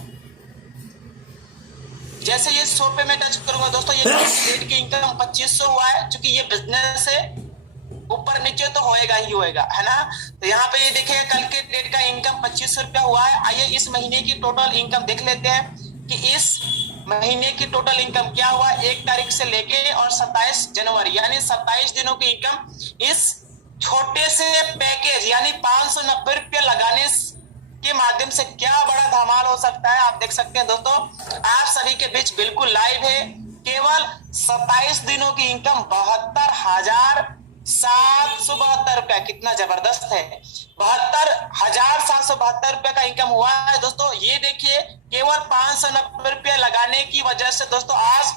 जैसे ये शो पे मैं टच करूंगा दोस्तों, ये डेट की इनकम 2500 हुआ है, क्योंकि ये बिजनेस है ऊपर नीचे तो होएगा ही होएगा, है ना। तो यहाँ पे ये देखिए कल के डेट का इनकम 2500 रुपया हुआ है। आइए इस महीने की टोटल इनकम देख लेते हैं कि इस महीने की टोटल इनकम क्या हुआ 1 तारीख से लेके और 27 जनवरी यानी 27 दिनों की इनकम इस छोटे से पैकेज यानी 590 रुपया लगाने के माध्यम से क्या बड़ा धमाल हो सकता है आप देख सकते हैं दोस्तों। आप सभी के बीच बिल्कुल लाइव है, केवल 27 दिनों की इनकम 72,772 रुपया, कितना जबरदस्त है। 72,772 रुपया का इनकम हुआ है दोस्तों। ये देखिए केवल 590 रुपया लगाने की वजह से दोस्तों आज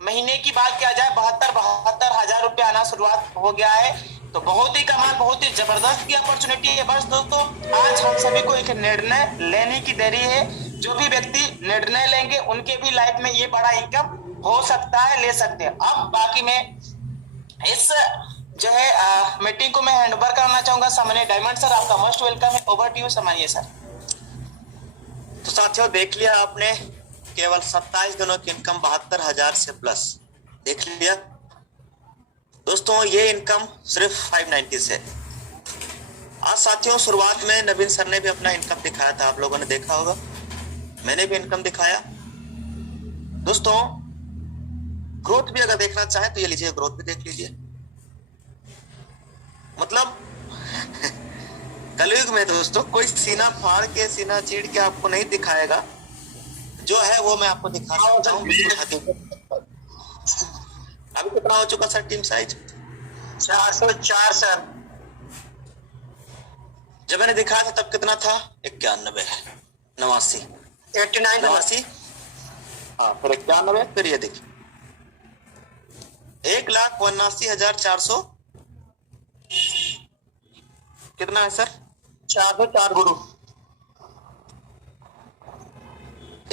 महीने की बात किया जाए 72,000 रुपया आना शुरुआत हो गया है। तो बहुत ही कमाल, बहुत ही जबरदस्त की अपॉर्चुनिटी है। बस दोस्तों आज हम सभी को एक निर्णय लेने की देरी है। जो भी व्यक्ति निर्णय लेंगे उनके भी लाइफ में ये बड़ा इनकम हो सकता है, ले सकते हैं। अब बाकी में इस जो है मीटिंग को मैं हैंड ओवर करना चाहूंगा सामान्य डायमंड सर, आपका मोस्ट वेलकम है। ओवर टू यू सामान्य सर। तो साथियों देख लिया आपने, केवल 27 दिनों की इनकम 72,000 से प्लस देख लिया दोस्तों। ये इनकम सिर्फ 590 से। आज साथियों शुरुआत में नवीन सर ने भी अपना इनकम दिखाया था, आप लोगों ने देखा होगा, मैंने भी इनकम दिखाया दोस्तों। ग्रोथ भी अगर देखना चाहे तो ये लीजिए, ग्रोथ भी देख लीजिए। मतलब कलयुग में दोस्तों कोई सीना फाड़ के सीना चीड़ के आपको नहीं दिखाएगा, जो है वो मैं आपको दिखा सकता हूँ। अभी कितना हो चुका सर टीम साइज? 404 सर। जब मैंने दिखाया था तब कितना था? 91, 89, 89, हाँ फिर 91, फिर ये देखिए 1,79,400 कितना है सर? 404 गुरु।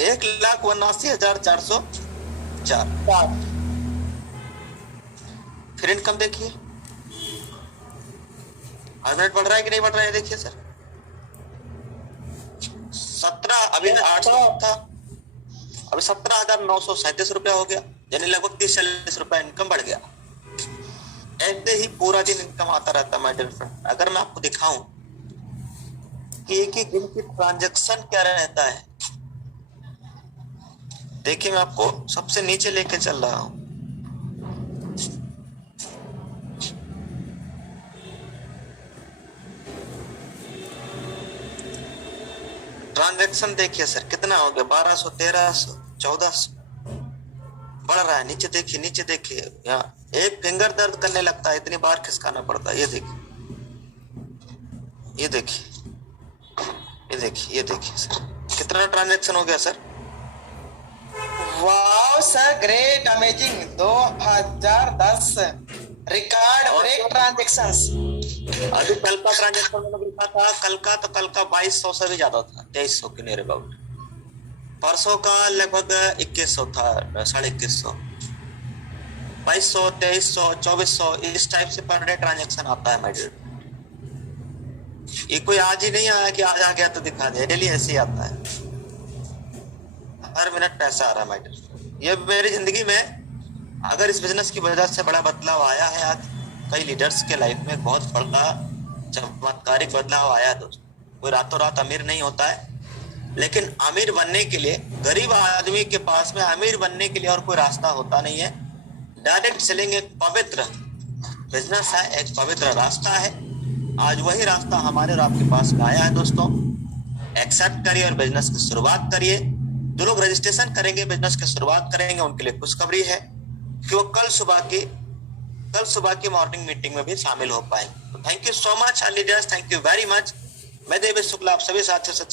1,79,404। फिर इनकम देखिए, हर मिनट बढ़ रहा है कि नहीं बढ़ रहा है? देखिए सर 17, अभी 800 था, अभी 17,937 रुपया हो गया, यानी लगभग 30-40 रुपया इनकम बढ़ गया। ऐसे ही पूरा दिन इनकम आता रहता माय डियर फ्रेंड। अगर मैं आपको दिखाऊं कि एक ही दिन की ट्रांजैक्शन क्या रहता है, देखिए मैं आपको सबसे नीचे लेके चल रहा हूं। ट्रांजैक्शन देखिए सर कितना हो गया, 1200, 1300, 1400 बढ़ रहा है। नीचे देखिए, नीचे देखिए, यहाँ एक फिंगर दर्द करने लगता है, इतनी बार खिसकाना पड़ता है। ये देखिए, ये देखिए, ये देखिए, ये देखिए सर कितना ट्रांजैक्शन हो गया sir. Wow sir, great, amazing. 2010 record break transactions. अभी कल का ट्रांजैक्शन मैंने देखा था, कल का 2200 से भी ज्यादा था, 2300 के नियर अबाउट। परसों का लगभग 2100 था, 2150, 2200, 2300, 2400 इस टाइप से पर डे ट्रांजैक्शन आता है मेरे। ये कोई आज ही नहीं आया कि आज आ गया तो दिखा दे, डेली ऐसे ही आता है, हर मिनट पैसा आ रहा है मैटर। ये मेरी जिंदगी में अगर इस बिजनेस की वजह से बड़ा बदलाव आया है, आज कई लीडर्स के लाइफ में बहुत बड़ा चमत्कारिक बदलाव आया है दोस्तों। कोई रातों रात अमीर नहीं होता है, लेकिन अमीर बनने के लिए, गरीब आदमी के पास में अमीर बनने के लिए और कोई रास्ता होता नहीं है। डायरेक्ट सेलिंग एक पवित्र बिजनेस है, एक पवित्र रास्ता है। आज वही रास्ता हमारे और आपके पास में आया है दोस्तों। एक्सेप्ट करिए और बिजनेस की शुरुआत करिए। जो लोग रजिस्ट्रेशन करेंगे, बिजनेस की शुरुआत करेंगे, उनके लिए खुशखबरी है कि वो कल सुबह की मॉर्निंग मीटिंग में भी शामिल हो पाएंगे। तो thank you so much leaders, thank you very much. मैं देवेश शुक्ला आप सभी साथियों से